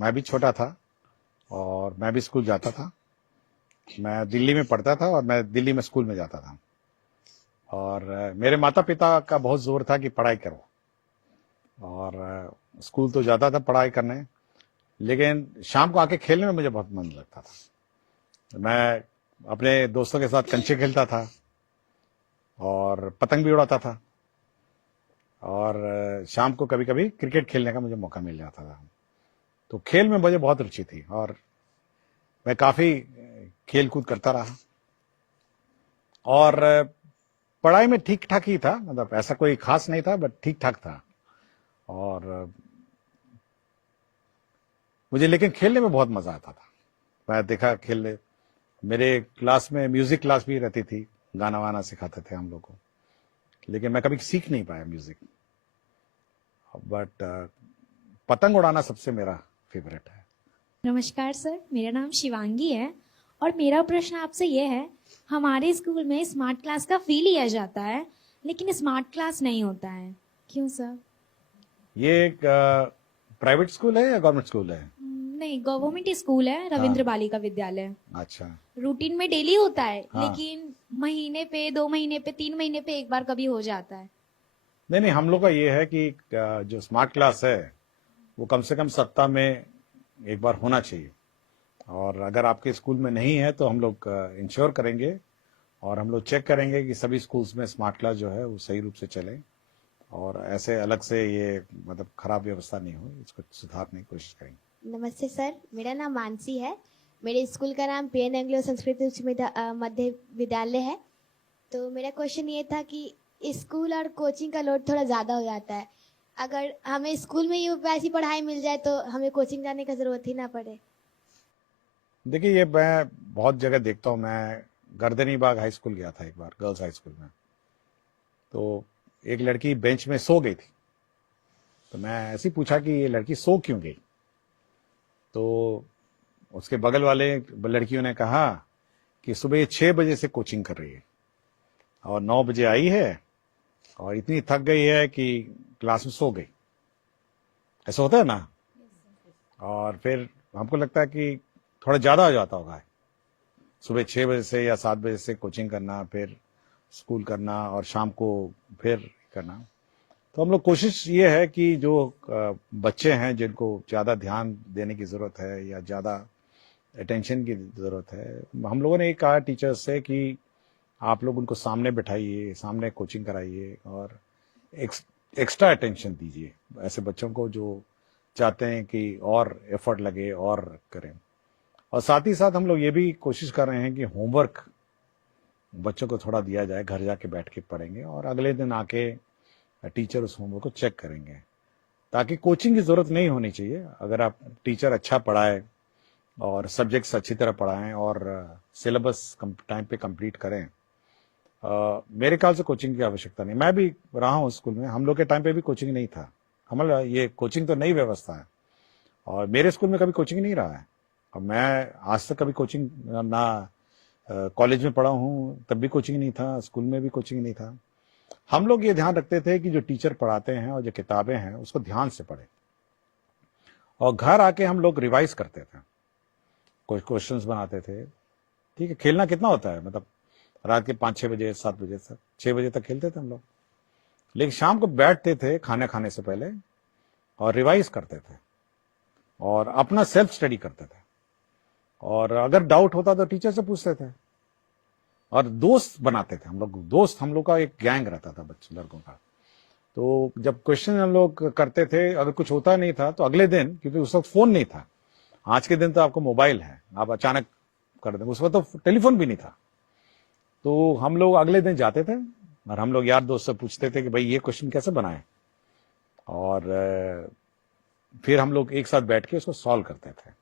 मैं भी छोटा था और मैं भी स्कूल जाता था। मैं दिल्ली में पढ़ता था और मैं दिल्ली में स्कूल में जाता था। और मेरे माता पिता का बहुत जोर था कि पढ़ाई करो, और स्कूल तो जाता था पढ़ाई करने, लेकिन शाम को आके खेलने में मुझे बहुत मन लगता था। मैं अपने दोस्तों के साथ कंचे खेलता था और पतंग भी उड़ाता था, और शाम को कभी कभी क्रिकेट खेलने का मुझे मौका मिल जाता था। तो खेल में मुझे बहुत रुचि थी और मैं काफी खेल कूद करता रहा। और पढ़ाई में ठीक ठाक ही था, मतलब ऐसा कोई खास नहीं था, बट ठीक ठाक था। और मुझे लेकिन खेलने में बहुत मजा आता था। मैं देखा खेलने, मेरे क्लास में म्यूजिक क्लास भी रहती थी, गाना वाना सिखाते थे हम लोग को, लेकिन मैं कभी सीख नहीं पाया म्यूजिक। बट पतंग उड़ाना सबसे मेरा फेवरेट है। नमस्कार सर, मेरा नाम शिवांगी है और मेरा प्रश्न आपसे ये है, हमारे स्कूल में स्मार्ट क्लास का फी लिया जाता है लेकिन स्मार्ट क्लास नहीं होता है, क्यों सर? ये एक प्राइवेट स्कूल है या गवर्नमेंट स्कूल है? नहीं, गवर्नमेंट स्कूल है, रविंद्र हाँ। बालिका विद्यालय। अच्छा। रूटीन में डेली होता है, हाँ। लेकिन महीने पे, 2 महीने पे, 3 महीने पे एक बार कभी हो जाता है। नहीं नहीं, हम लोग का ये है कि जो स्मार्ट क्लास है वो कम से कम सप्ताह में एक बार होना चाहिए। और अगर आपके स्कूल में नहीं है तो हम लोग इंश्योर करेंगे और हम लोग चेक करेंगे कि सभी स्कूल्स में स्मार्ट क्लास जो है वो सही रूप से चले, और ऐसे अलग से ये मतलब खराब व्यवस्था नहीं हो, इसको सुधारने की कोशिश करेंगे। नमस्ते सर, मेरा नाम मानसी है। मेरे स्कूल का नाम पीएन एंग्लो संस्कृत उच्च मध्य विद्यालय है। तो मेरा क्वेश्चन ये था कि स्कूल और कोचिंग का लोड थोड़ा ज़्यादा हो जाता है। अगर हमें स्कूल में ही वैसी पढ़ाई मिल जाए तो हमें कोचिंग जाने का ज़रूरत ही ना पड़े। देखिए, ये मैं बहुत जगह देखता हूँ। मैं गर्दनी बाग हाई स्कूल गया था एक बार, गर्ल्स हाई स्कूल में। तो एक लड़की बेंच में सो गई थी। तो मैं ऐसे ही पूछा कि ये लड़की सो क्यों गई। तो उसके बगल वाले लड़कियों ने कहा कि सुबह ये 6 बजे से कोचिंग कर रही है और 9 बजे आई है और इतनी थक गई है कि क्लास में सो गई। ऐसा होता है ना। और फिर हमको लगता है कि थोड़ा ज्यादा हो जाता होगा, सुबह 6 बजे से या 7 बजे से कोचिंग करना, फिर स्कूल करना और शाम को फिर करना। तो हम लोग कोशिश ये है कि जो बच्चे हैं जिनको ज्यादा ध्यान देने की जरूरत है या ज्यादा अटेंशन की जरूरत है, हम लोगों ने ये कहा टीचर्स से कि आप लोग उनको सामने बैठाइए, सामने कोचिंग कराइए और एक्स्ट्रा अटेंशन दीजिए ऐसे बच्चों को जो चाहते हैं कि और एफर्ट लगे और करें। और साथ ही साथ हम लोग ये भी कोशिश कर रहे हैं कि होमवर्क बच्चों को थोड़ा दिया जाए, घर जाके बैठ के पढ़ेंगे और अगले दिन आके टीचर उस होमवर्क को चेक करेंगे, ताकि कोचिंग की जरूरत नहीं होनी चाहिए। अगर आप टीचर अच्छा पढ़ाए और सब्जेक्ट्स अच्छी तरह पढ़ाएं और सिलेबस टाइम पे कंप्लीट करें, मेरे ख्याल से कोचिंग की आवश्यकता नहीं। मैं भी रहा हूँ स्कूल में, हम लोग के टाइम पे भी कोचिंग नहीं था। हमारा ये कोचिंग तो नई व्यवस्था है और मेरे स्कूल में कभी कोचिंग नहीं रहा है। और मैं आज तक कभी कोचिंग ना कॉलेज में पढ़ा हूँ तब भी कोचिंग नहीं था, स्कूल में भी कोचिंग नहीं था। हम लोग ये ध्यान रखते थे कि जो टीचर पढ़ाते हैं और जो किताबें हैं उसको ध्यान से पढ़े, और घर आके हम लोग रिवाइज करते थे, कुछ क्वेश्चंस बनाते थे। ठीक है, खेलना कितना होता है, मतलब रात के 5-6 बजे 7 बजे तक, 6 बजे तक खेलते थे हम लोग। लेकिन शाम को बैठते थे खाना खाने से पहले और रिवाइज करते थे और अपना सेल्फ स्टडी करते थे, और अगर डाउट होता तो टीचर से पूछते थे और दोस्त बनाते थे हम लोग। दोस्त, हम लोग का एक गैंग रहता था बच्चे लड़कों का। तो जब क्वेश्चन हम लोग करते थे, अगर कुछ होता नहीं था तो अगले दिन, क्योंकि उस वक्त फोन नहीं था, आज के दिन तो आपको मोबाइल है, आप अचानक कर दें, उस वक्त तो टेलीफोन भी नहीं था। तो हम लोग अगले दिन जाते थे और हम लोग यार दोस्त से पूछते थे कि भाई ये क्वेश्चन कैसे बनाए, और फिर हम लोग एक साथ बैठ के उसको सॉल्व करते थे।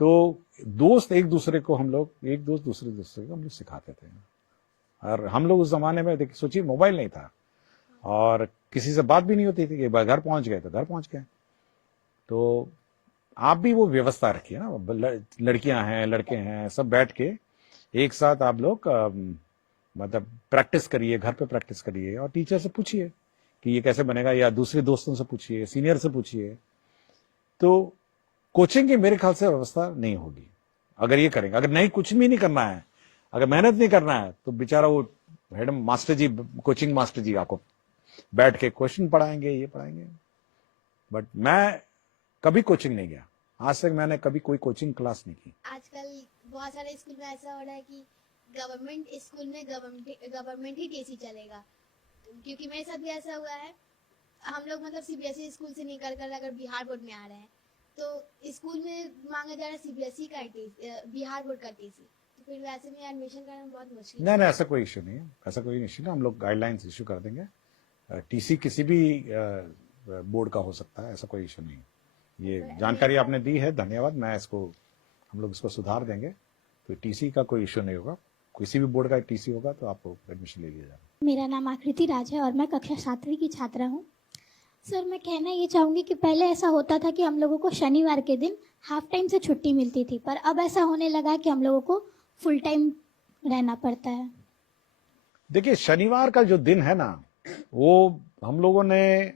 तो दोस्त एक दूसरे को, हम लोग एक दोस्त दूसरे दूसरे को हम लोग सिखाते थे। और हम लोग उस जमाने में देखिए, सोचिए, मोबाइल नहीं था और किसी से बात भी नहीं होती थी कि घर पहुंच गए तो घर पहुंच गए। तो आप भी वो व्यवस्था रखिए ना, लड़कियां हैं लड़के हैं सब बैठ के एक साथ आप लोग मतलब प्रैक्टिस करिए, घर पे प्रैक्टिस करिए और टीचर से पूछिए कि ये कैसे बनेगा, या दूसरे दोस्तों से पूछिए, सीनियर से पूछिए। तो कोचिंग की मेरे ख्याल से व्यवस्था नहीं होगी अगर ये करेंगे। अगर नहीं कुछ भी नहीं करना है, अगर मेहनत नहीं करना है, तो बेचारा वो हेड मास्टर जी, कोचिंग मास्टर जी आपको बैठ के क्वेश्चन पढ़ाएंगे, ये पढ़ाएंगे। बट मैं कभी कोचिंग नहीं गया, आज तक मैंने कभी कोई कोचिंग क्लास नहीं की। आजकल बहुत सारे स्कूल में ऐसा हो रहा है कि गवर्नमेंट स्कूल में गवर्नमेंट ही टीसी चलेगा, क्योंकि मेरे साथ भी ऐसा हुआ है। हम लोग मतलब सीबीएसई स्कूल से निकल कर अगर बिहार बोर्ड में आ रहे हैं तो स्कूल में मांगा जा रहा है सीबीएसई का बिहार बोर्ड का टीसी, तो फिर वैसे में एडमिशन करना बहुत मुश्किल नहीं, ऐसा कोई इश्यू नहीं है, ऐसा कोई इश्यू नहीं, हम लोग गाइडलाइंस इश्यू कर देंगे। टीसी किसी भी बोर्ड का हो सकता है, ऐसा कोई इश्यू नहीं है। ये जानकारी आपने दी है, धन्यवाद। मैं इसको, हम लोग इसको सुधार देंगे, तो टीसी का कोई इश्यू नहीं होगा। किसी भी बोर्ड का टीसी होगा तो आपको एडमिशन ले लिया जाएगा। मेरा नाम आकृति राज है और मैं कक्षा 7वीं की छात्रा हूँ। सर, मैं कहना ये चाहूँगी कि पहले ऐसा होता था कि हम लोगों को शनिवार के दिन हाफ टाइम से छुट्टी मिलती थी, पर अब ऐसा होने लगा है कि हम लोगों को फुल टाइम रहना पड़ता है। देखिए, शनिवार का जो दिन है ना, वो हम लोगों ने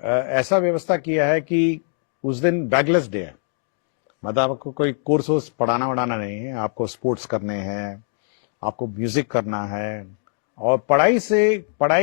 ऐसा व्यवस्था किया है कि उस दिन बैगलेस डे है। मतलब आपको कोई कोर्स पढ़ाना वढ़ाना नहीं है, आपको स्पोर्ट्स करने हैं, आपको म्यूजिक करना है, और पढ़ाई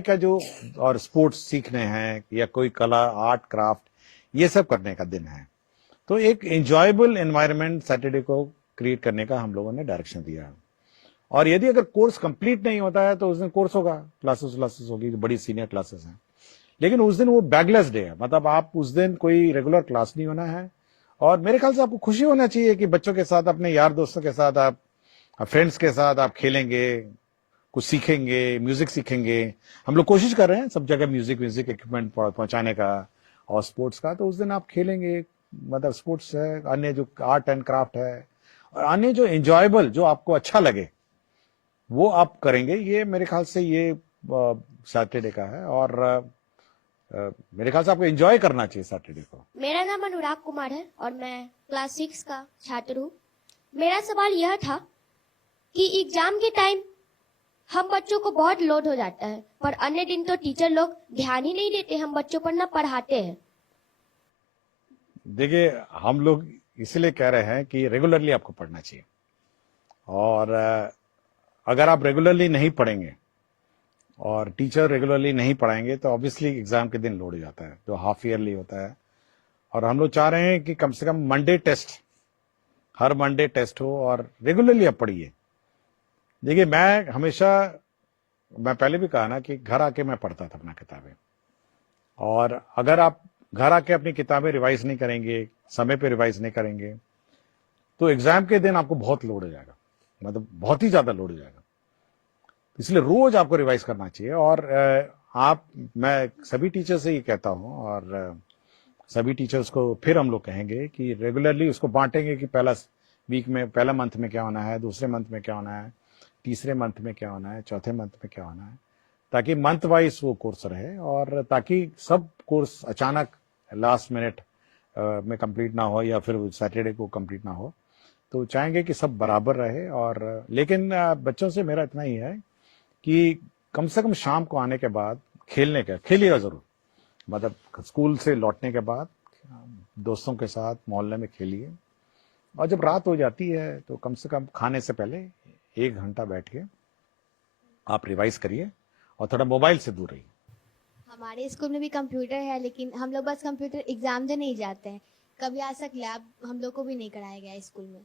का जो और स्पोर्ट्स सीखने हैं, या कोई कला, आर्ट, क्राफ्ट, ये सब करने का दिन है। तो एक एंजॉयबल एनवायरनमेंट सैटरडे को क्रिएट करने का हम लोगों ने डायरेक्शन दिया है। और यदि अगर कोर्स कंप्लीट नहीं होता है तो उस दिन कोर्स होगा, क्लासेस होगी, बड़ी सीनियर क्लासेस हैं, लेकिन उस दिन वो बैगलेस डे है। मतलब आप उस दिन कोई रेगुलर क्लास नहीं होना है। और मेरे ख्याल से आपको खुशी होना चाहिए कि बच्चों के साथ, अपने यार दोस्तों के साथ, आप फ्रेंड्स के साथ आप खेलेंगे, कुछ सीखेंगे, म्यूजिक सीखेंगे। हम लोग कोशिश कर रहे हैं सब जगह म्यूजिक इक्विपमेंट पहुंचाने का और स्पोर्ट्स का। तो उस दिन आप खेलेंगे, मतलब स्पोर्ट्स है, अन्य जो आर्ट एंड क्राफ्ट है, और अन्य जो एंजॉयबल, जो आपको अच्छा लगे, वो आप करेंगे। ये मेरे ख्याल से ये सैटरडे का है, और मेरे ख्याल से आपको एंजॉय करना चाहिए सैटरडे को। मेरा नाम अनुराग कुमार है और मैं क्लास 6 का छात्र हूँ। मेरा सवाल यह था कि एग्जाम के टाइम हम बच्चों को बहुत लोड हो जाता है, पर अन्य दिन तो टीचर लोग ध्यान ही नहीं देते, हम बच्चों पर न पढ़ाते हैं। देखिए, हम लोग इसलिए कह रहे हैं कि रेगुलरली आपको पढ़ना चाहिए, और अगर आप रेगुलरली नहीं पढ़ेंगे और टीचर रेगुलरली नहीं पढ़ाएंगे तो ऑब्वियसली एग्जाम के दिन लोड हो जाता है, जो हाफ ईयरली होता है। और हम लोग चाह रहे हैं कि कम से कम मंडे टेस्ट, हर मंडे टेस्ट हो, और रेगुलरली आप पढ़िए। देखिए, मैं पहले भी कहा ना कि घर आके मैं पढ़ता था अपना किताबें, और अगर आप घर आके अपनी किताबें रिवाइज नहीं करेंगे, समय पे रिवाइज नहीं करेंगे, तो एग्जाम के दिन आपको बहुत लोड हो जाएगा, मतलब बहुत ही ज्यादा लोड हो जाएगा। इसलिए रोज आपको रिवाइज करना चाहिए। और मैं सभी टीचर से ये कहता हूं, और सभी टीचर्स को फिर हम लोग कहेंगे कि रेगुलरली उसको बांटेंगे कि पहला मंथ में क्या होना है, दूसरे मंथ में क्या होना है, तीसरे मंथ में क्या होना है, चौथे मंथ में क्या होना है, ताकि मंथ वाइज वो कोर्स रहे, और ताकि सब कोर्स अचानक लास्ट मिनट में कंप्लीट ना हो, या फिर सैटरडे को कंप्लीट ना हो। तो चाहेंगे कि सब बराबर रहे। और लेकिन बच्चों से मेरा इतना ही है कि कम से कम शाम को आने के बाद खेलिएगा जरूर। मतलब स्कूल से लौटने के बाद दोस्तों के साथ मोहल्ले में खेलिए, और जब रात हो जाती है तो कम से कम खाने से पहले 1 घंटा बैठ के आप रिवाइज करिए, और थोड़ा मोबाइल से दूर रहिए। हमारे स्कूल में भी कंप्यूटर है, लेकिन हम लोग बस कंप्यूटर एग्जाम देने नहीं जाते हैं। कभी आज तक लैब हम लोग को भी नहीं कराया गया स्कूल में।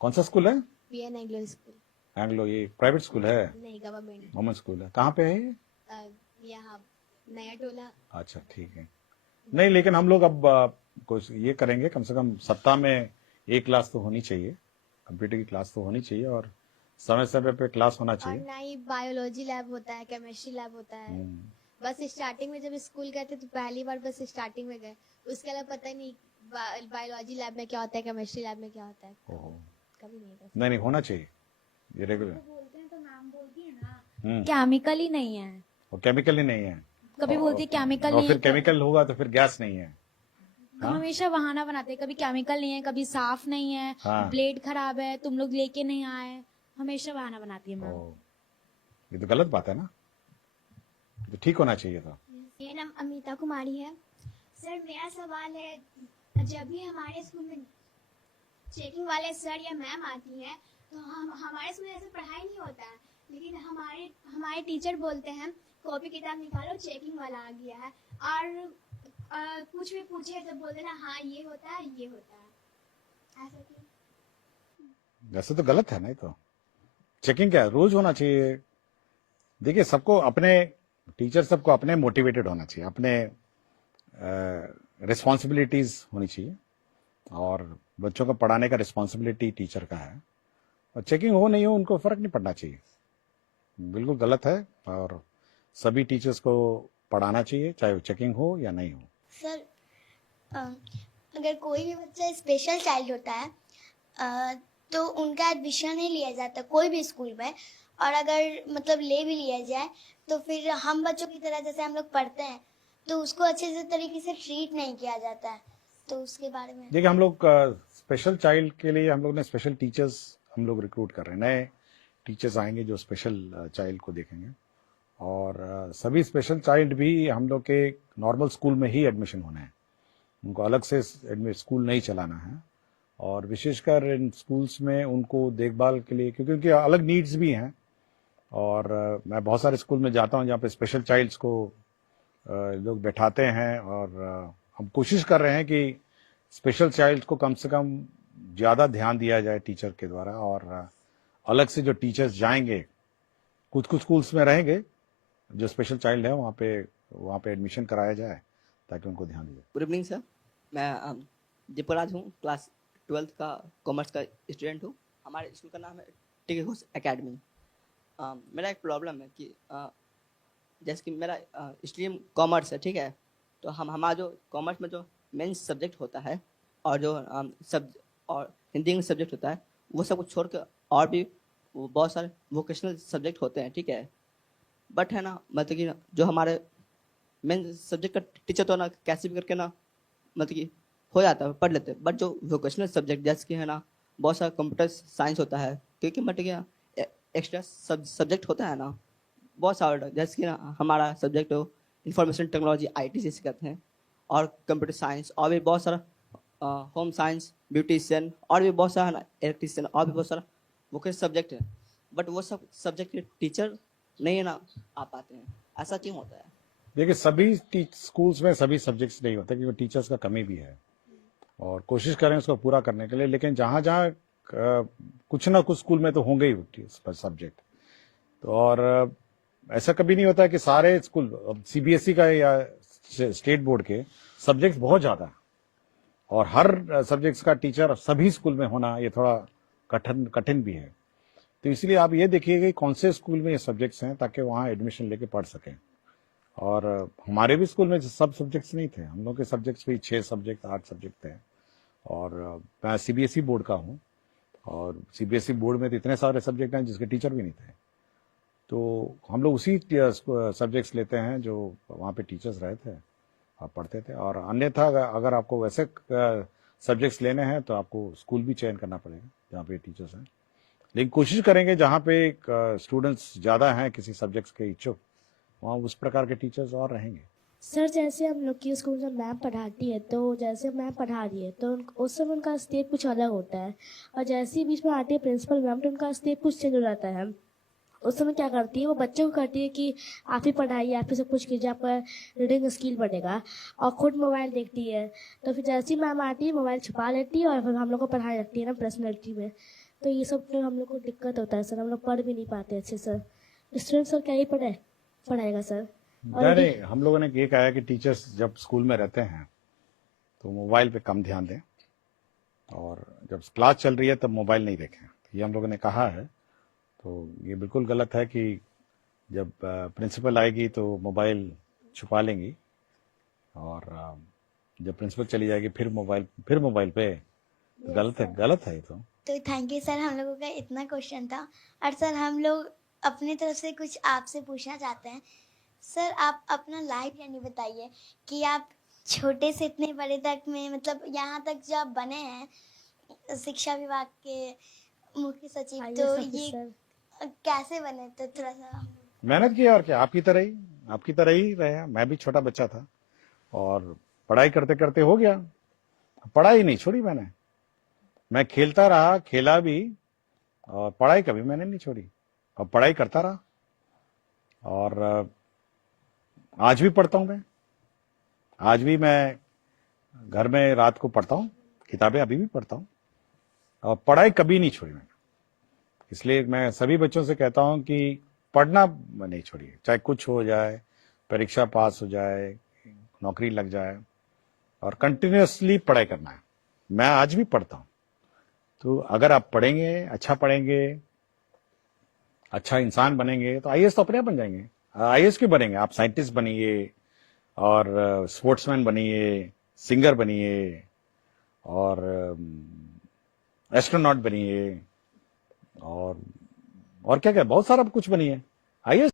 कौन सा स्कूल है? PN Anglo school. एंग्लो, ये प्राइवेट स्कूल है? नहीं, गवर्नमेंट। गवर्नमेंट स्कूल है। कहाँ पे है ये? यहाँ नया टोला। अच्छा, ठीक है। नहीं, लेकिन हम लोग अब कुछ ये करेंगे, कम से कम सप्ताह में 1 क्लास तो होनी चाहिए, कंप्यूटर की क्लास तो होनी चाहिए, और समय समय पे क्लास होना और चाहिए। ना ही बायोलॉजी लैब होता है, केमिस्ट्री लैब होता है। बस स्टार्टिंग में जब स्कूल गए थे तो पहली बार बस स्टार्टिंग में गए, उसके अलावा पता ही नहीं बायोलॉजी लैब में क्या होता है, केमिस्ट्री लैब में क्या होता है। कभी नहीं था। नहीं, होना चाहिए ये रेगुलर। बोलते हैं तो नाम बोलती है ना, केमिकल ही नहीं है, और केमिकल ही नहीं है। कभी बोलती है केमिकल और नहीं फिर है, केमिकल होगा तो फिर गैस नहीं है। हम हमेशा बहाना बनाते हैं, कभी केमिकल नहीं है, कभी साफ नहीं है, हाँ। ब्लेड खराब है, तुम लोग लेके नहीं आए, हमेशा बहाना बनाती है मैम। ये तो गलत बात है ना, तो ठीक होना चाहिए था। मेरा नाम अमिता कुमारी है। सर, मेरा सवाल है, जब भी हमारे स्कूल में चेकिंग वाले सर या मैम आती हैं तो हम हमारे स्कूल में ऐसे पढ़ाई नहीं होता है, लेकिन हमारे हमारे टीचर बोलते हैं कॉपी किताब निकालो चेकिंग वाला आ गया है, और कुछ भी पूछे तो बोल देना हाँ ये होता है ये होता है, ऐसा क्यों? वैसे तो गलत है, नहीं तो चेकिंग क्या है, रोज होना चाहिए। देखिए सबको अपने टीचर सबको अपने मोटिवेटेड होना चाहिए, अपने रिस्पॉन्सिबिलिटीज होनी चाहिए, और बच्चों को पढ़ाने का रिस्पॉन्सिबिलिटी टीचर का है, और चेकिंग हो नहीं हो उनको फर्क नहीं पड़ना चाहिए, बिल्कुल गलत है। और सभी टीचर्स को पढ़ाना चाहिए चाहे वो चेकिंग हो या नहीं हो। सर अगर कोई भी बच्चा स्पेशल चाइल्ड होता है तो उनका एडमिशन नहीं लिया जाता कोई भी स्कूल में, और अगर मतलब ले भी लिया जाए तो फिर हम बच्चों की तरह जैसे हम लोग पढ़ते हैं तो उसको अच्छे से तरीके से ट्रीट नहीं किया जाता है, तो उसके बारे में। देखिए हम लोग स्पेशल चाइल्ड के लिए हम लोग ने स्पेशल टीचर्स हम लोग रिक्रूट कर रहे हैं, नए टीचर्स आएंगे जो स्पेशल चाइल्ड को देखेंगे, और सभी स्पेशल चाइल्ड भी हम लोग के नॉर्मल स्कूल में ही एडमिशन होना है, उनको अलग से स्कूल नहीं चलाना है। और विशेषकर इन स्कूल्स में उनको देखभाल के लिए, क्योंकि उनकी अलग नीड्स भी हैं, और मैं बहुत सारे स्कूल में जाता हूं जहाँ पे स्पेशल चाइल्ड्स को लोग बैठाते हैं, और हम कोशिश कर रहे हैं कि स्पेशल चाइल्ड को कम से कम ज़्यादा ध्यान दिया जाए टीचर के द्वारा, और अलग से जो टीचर्स जाएंगे कुछ कुछ स्कूल्स में रहेंगे जो स्पेशल चाइल्ड है वहाँ पे एडमिशन कराया जाए ताकि उनको ध्यान दिया। गुड इवनिंग सर, मैं दीपराज हूँ, क्लास 12th का कॉमर्स का स्टूडेंट हूँ। हमारे स्कूल का नाम है टिके घोष एकेडमी। मेरा एक प्रॉब्लम है कि जैसे कि मेरा स्ट्रीम कॉमर्स है, ठीक है, तो हमारा जो कॉमर्स में जो मेन सब्जेक्ट होता है और जो और हिंदी इंग्लिश सब्जेक्ट होता है वो सब कुछ छोड़ के और भी बहुत सारे वोकेशनल सब्जेक्ट होते हैं, ठीक है। बट है ना, मतलब कि जो हमारे मेन सब्जेक्ट का टीचर तो ना कैसे भी करके ना मतलब कि हो जाता है, पढ़ लेते हैं, बट जो वोकेशनल सब्जेक्ट जैसे कि है ना बहुत सारा कंप्यूटर साइंस होता है, क्योंकि मतलब कि एक्स्ट्रा सब्जेक्ट होता है ना बहुत सारा, जैसे कि ना हमारा सब्जेक्ट हो इंफॉर्मेशन टेक्नोलॉजी IT जिसे कहते हैं, और कंप्यूटर साइंस, और भी बहुत सारा होम साइंस, ब्यूटिशियन, और भी बहुत सारा इलेक्ट्रिशियन, और भी बहुत सारा वोकेशनल सब्जेक्ट है। बट वो सब सब्जेक्ट के टीचर नहीं है ना आ पाते हैं, ऐसा क्यों होता है? देखिए सभी स्कूल्स में सभी सब्जेक्ट्स नहीं होते, क्योंकि टीचर्स का कमी भी है, और कोशिश करें उसको पूरा करने के लिए, लेकिन जहाँ जहाँ कुछ ना कुछ स्कूल में तो होंगे ही सब्जेक्ट। तो और ऐसा कभी नहीं होता कि सारे स्कूल, CBSE का या स्टेट बोर्ड के सब्जेक्ट्स बहुत ज़्यादा है, और हर सब्जेक्ट्स का टीचर सभी स्कूल में होना ये थोड़ा कठिन भी है। तो इसलिए आप ये देखिए कि कौन से स्कूल में ये सब्जेक्ट्स हैं ताकि वहाँ एडमिशन लेके पढ़ सकें। और हमारे भी स्कूल में सब सब्जेक्ट्स नहीं थे, हम लोग के सब्जेक्ट्स भी 6 सब्जेक्ट 8 सब्जेक्ट थे, और मैं CBSE बोर्ड का हूँ, और CBSE बोर्ड में तो इतने सारे सब्जेक्ट हैं जिसके टीचर भी नहीं थे, तो हम लोग उसी सब्जेक्ट्स लेते हैं जो वहाँ पे टीचर्स रहे थे और पढ़ते थे। और अन्यथा अगर आपको वैसे सब्जेक्ट्स लेने हैं तो आपको स्कूल भी चयन करना पड़ेगा जहाँ पे टीचर्स हैं, लेकिन कोशिश करेंगे जहाँ पे स्टूडेंट्स ज़्यादा हैं किसी सब्जेक्ट्स के इच्छुक, वहाँ उस प्रकार के टीचर्स और रहेंगे। सर जैसे हम लोग की स्कूल में मैम पढ़ाती है, तो जैसे मैम पढ़ा रही है तो उस समय उनका स्टेप कुछ अलग होता है, और जैसे ही बीच में आती है प्रिंसिपल मैम तो उनका स्टेप कुछ चेंज हो जाता है। उस समय क्या करती है, वो बच्चों को कहती है कि आप ही पढ़ाइए, आप ही सब कुछ कीजिए, आपका रीडिंग स्किल बढ़ेगा, और खुद मोबाइल देखती है। तो फिर जैसी मैम आती है मोबाइल छुपा लेती है और फिर हम लोग को पढ़ाई रखती है ना पर्सनैलिटी में। तो ये सब तो हम लोग को दिक्कत होता है सर, हम लोग पढ़ भी नहीं पाते अच्छे सर। स्टूडेंट सर क्या ही पढ़ाएगा सर? नहीं, हम लोगों ने ये कहा है कि टीचर्स जब स्कूल में रहते हैं तो मोबाइल पे कम ध्यान दें, और जब क्लास चल रही है तब मोबाइल नहीं देखें, ये हम लोगों ने कहा है। तो ये बिल्कुल गलत है कि जब प्रिंसिपल आएगी तो मोबाइल छुपा लेंगी, और जब प्रिंसिपल चली जाएगी फिर मोबाइल पे, गलत है ये तो थैंक यू सर, हम लोगों का इतना क्वेश्चन था। और सर हम लोग अपनी तरफ से कुछ आपसे पूछना चाहते हैं। सर आप अपना लाइफ जर्नी बताइए कि आप छोटे से इतने बड़े तक में, मतलब यहाँ तक जो आप बने हैं शिक्षा विभाग के मुख्य सचिव, तो ये कैसे बने? तो थोड़ा सा मेहनत की, और क्या, आपकी तरह ही रहे। मैं भी छोटा बच्चा था और पढ़ाई करते करते हो गया। पढ़ाई नहीं छोड़ी मैंने। मैं खेलता रहा, खेला भी, और पढ़ाई कभी मैंने नहीं छोड़ी, और पढ़ाई करता रहा। और आज भी पढ़ता हूं मैं। आज भी मैं घर में रात को पढ़ता हूं, किताबें अभी भी पढ़ता हूं, और पढ़ाई कभी नहीं छोड़ी मैंने। इसलिए मैं सभी बच्चों से कहता हूं कि पढ़ना नहीं छोड़िए, चाहे कुछ हो जाए, परीक्षा पास हो जाए, नौकरी लग जाए, और कंटिन्यूअसली पढ़ाई करना है। मैं आज भी पढ़ता हूं। तो अगर आप पढ़ेंगे, अच्छा पढ़ेंगे, अच्छा इंसान बनेंगे, तो आईएएस तो अपने आप बन जाएंगे। आईएएस क्यों बनेंगे? आप साइंटिस्ट बनिए, और स्पोर्ट्समैन बनिए, सिंगर बनिए, और एस्ट्रोनॉट बनिए, और क्या क्या बहुत सारा कुछ बनिए। आईएएस